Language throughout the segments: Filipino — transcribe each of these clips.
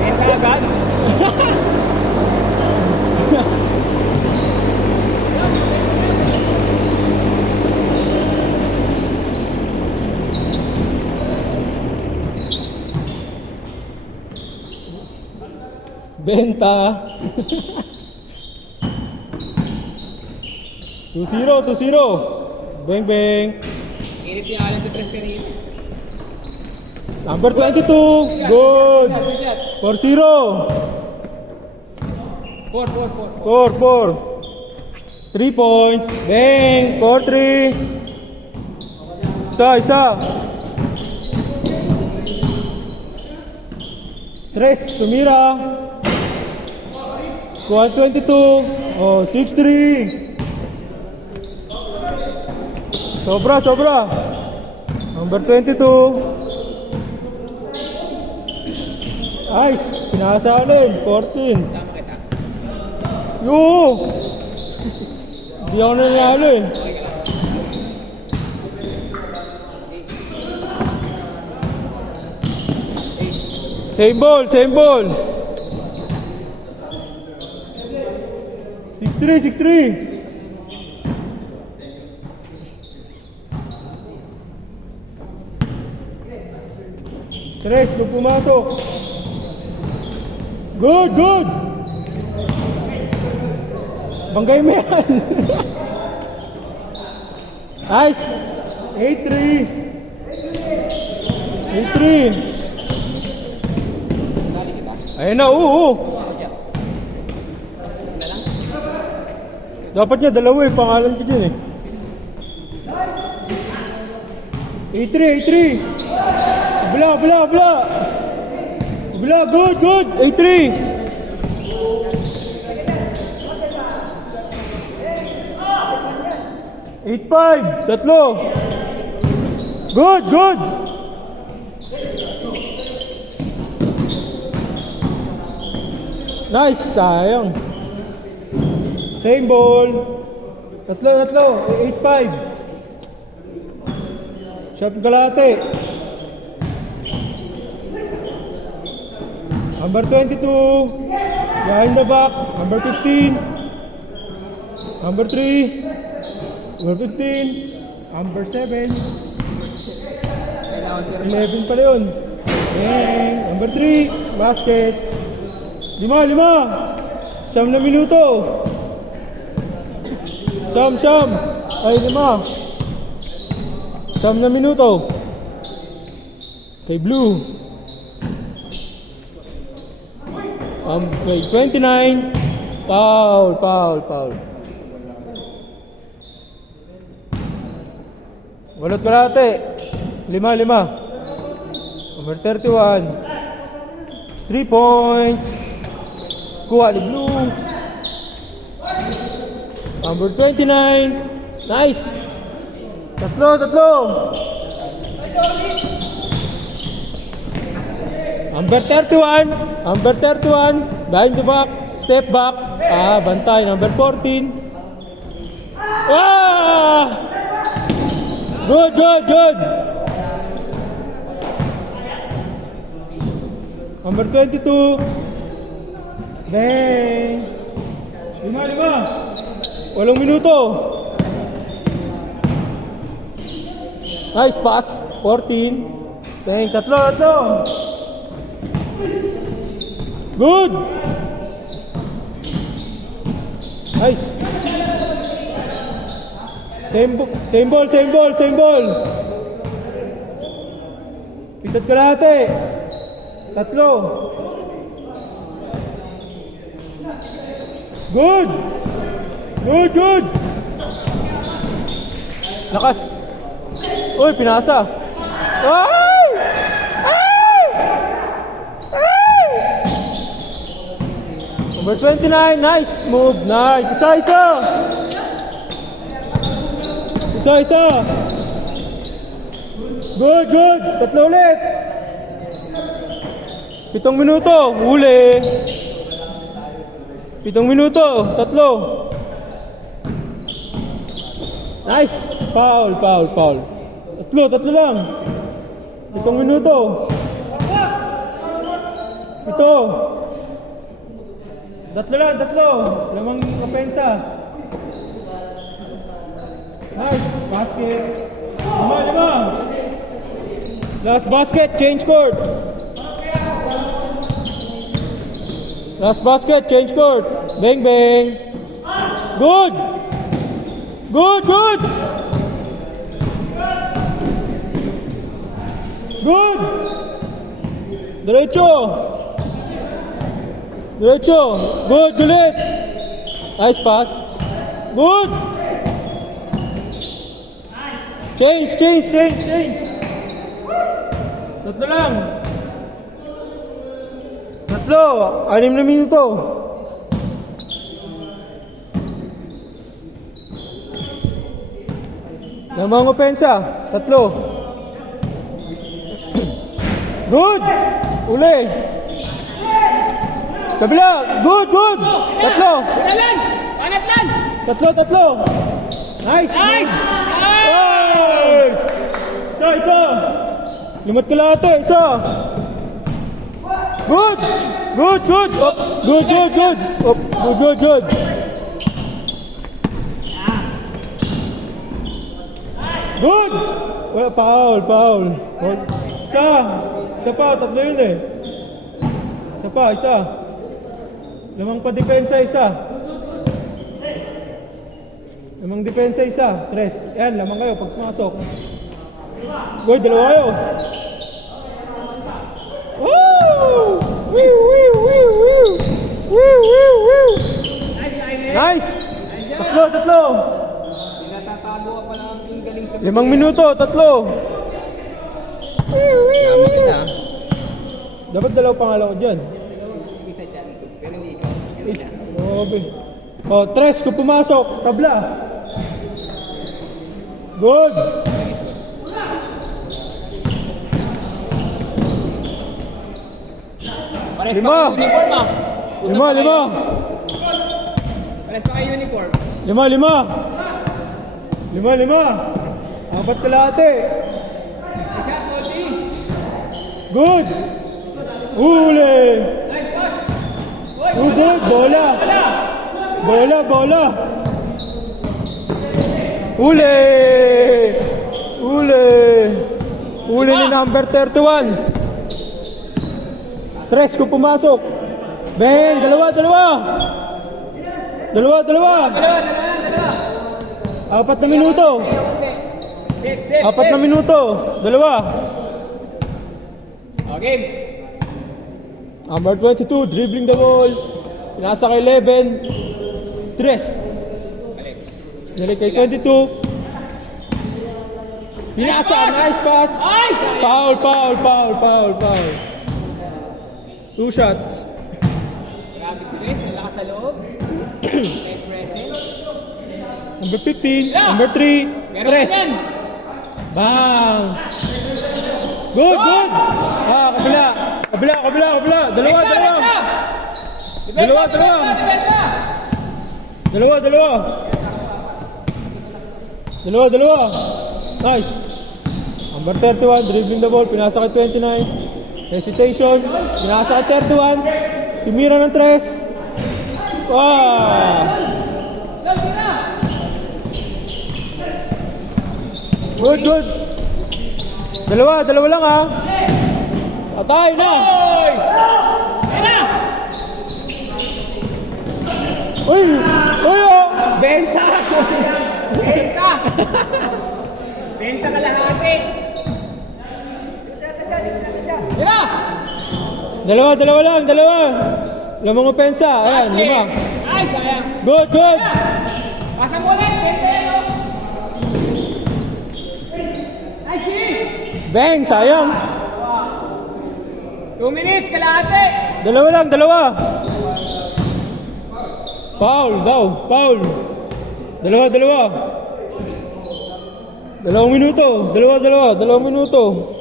Benta agad. Benta. 2-0, 2-0. Bang bang. Init yung alam sa tres kanina. Number 22. Good. 4-0. 4. 4. 3 points. Bang. 4-3. Isa. Tres. Tumira. 122. Oh, 6-3. Sobra. Number 22. Nice. Pinasa ulit. 14. Sama kita. Yo! Hindi ako nangyalo eh. Same ball. 6-3. Tres, kung pumasok. Good. Banggay mo yan. Nice. 8-3. Sali kita. Ayun na, oo. Dapat niya dalawa eh, pangalan ko dyan eh. 8-3. Bla, good. 8-3. 8-5. Tatlo. Good. Nice, sayang. Same ball. Tatlo. 8-5. Shot galate. Number 22. Behind the back. Number 15. Number 3. Number 15. Number 7. 11 pala yun. Bang. Number 3. Basket. 5. 9 na minuto. Sam. Ay, 5. 9 na minuto. Kay Blue. Kay 29. Foul. Walot kalate. 5. Number 31. 3 points. Kuha ni Blue. Number 29. Nice. Tatlo. Number 31. Behind the back. Step back. Bantay. Number 14. Good. Number 22. Bang. 5. 8 minuto. Nice pass. 14. Bang. Tatlo. Good. Nice. Same ball. Pitot kalahati. 3. Good. Lakas. Uy, pinasa. Ay! Number 29, nice move, nice. Isa. Good. Tatlo ulit. 7 minuto, huli. 7 minuto, tatlo. Nice. Foul. Tatlo lang. 7 minuto. Ito. Tatlo lang, tatlo. Lamang kapensa. Nice. Basket. Lima. Last basket, change court. Last basket, change court. Bang, bang. Good. Good. Good. Derecho. Good, ulit. Nice pass. Good. Change. Tatlo lang. 6 na minuto. Lamang opensa. 3. Good. Uli. Kabila. Good. 3. Panat lang! 3. Nice. Isa. Limot ka lahat eh. Isa. Good. Oops. Good. Good. Good. Foul. Isa pa. 3 yun eh. Isa. Lamang pa depensa, isa. Lamang depensa, isa. 3. Yan, lamang kayo pag pumasok. Boy, 2 kayo. Woo! Nice! 3. Tinatatago ka pala ang galing sa 5 minuto, 3. gamit kita. Dapat 2 pangalaw ko dyan. Isa dyan. Pero hindi ikaw. Grabe. 3 kung pumasok, tabla. Good. Pares 5. pa kayo uniform ah. Usap pa kayo. 5. Pares pa kayo uniform. 5. 4 kalahati. Shot, Cody. Good. Uli. Nice pass. Good. Bola. Uli ni number 31. 3 kung pumasok. Ben, 2. 4 na minuto. Set. 4 na minuto. 2. Okay. Number 22, dribbling the ball. Pinasa kay 11. 3. Nalik kay 22. Pinasa, nice pass. Ay! Foul. 2 shots. Grabe si Rex. Ang lakas sa loob. Best present. Number 15, number 3. Meron ka yan. Bang! Good. Kabila. 2. Nice. Number 31, dribbling the ball, pinasa kay 29. Hesitation, pinasa kay 31. Tumira ng 3. Good. 2 lang ha. Atay na. Uy, Benta kalahati. Tira! 2 lang. Lamang opensa. Ayan, 5. Ay, sayang. Good. Pasa mo ulit. Benta yan, oh. Nice hit. Bang, sayang. 2 minutes kalahati. 2 lang. Foul. 2. 2 minuto. 2 minuto.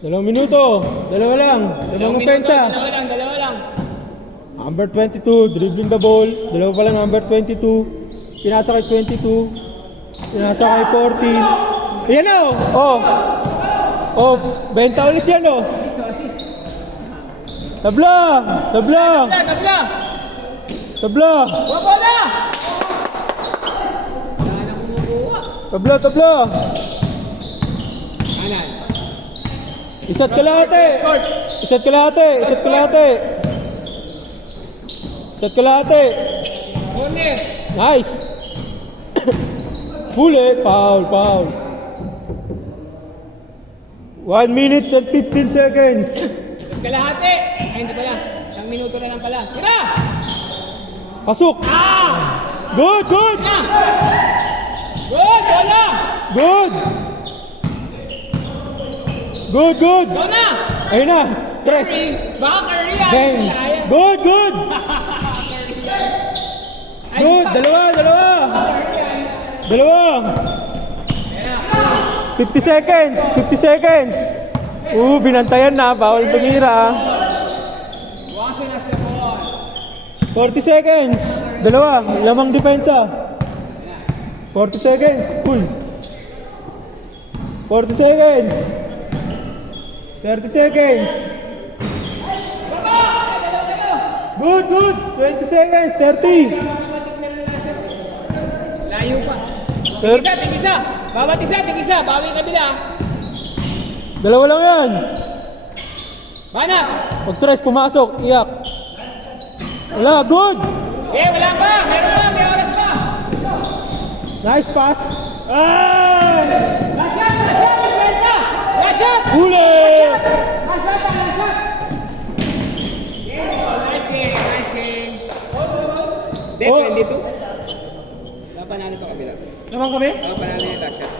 Dalawang minuto. 2 lang. Lamang opensa. Dalawa lang. Number 22, dribbling the ball. 2 pa lang number 22. Pinasa kay 22. Pinasa kay 14. Yan na oh. Oh. Oh, benta ulit yan oh. Tabla! Tabla! Tabla! Tabla! Buwa bola! Wala na kumukuha. Tabla! Tabla! Kanan. Isa't kalahati! Isa't kalahati! Isa't kalahati! Isa't kalahati! Corner. Nice! Huli! Foul! Foul! 1 minute and 15 seconds! Kalahati. Ay, hindi pala. Isang minuto na lang pala. Tira! Pasok! Ah! Good! Good! Na! Good! Bola! Good! Good! Good! Go na! Ayun na! Tres! Baka Curry ah! Bang! Sayang. Good! Good! Ay, Good! Dalawa! Dalawa! Dalawa! 50 seconds! 50 seconds! Binantayan na. Bawal tumira. Washington as the ball. 40 seconds! Dalawa! Lamang depensa. 40 seconds! Uy! 40 seconds! 30 seconds! Good! Good! 20 seconds! 30! Layo pa. 30. Tig-isa! Bawat isa, tig-isa! Bawi kabila. Dalawa lang yan! Banat! Pag tres, pumasok. Iyak. Wala. Good! Eh, wala pa! Meron pa! May oras pa! Nice pass! Ah! Last shot! Last shot! Benta! Last shot! Huli! Last shot! Last shot! Nice game! Nice game! Hindi, Oh. 22. Wala panalo to kabila. Naman kami? Wala panalo yung last shot.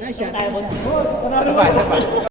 Nice shot. Panalo Isa pa, isa pa.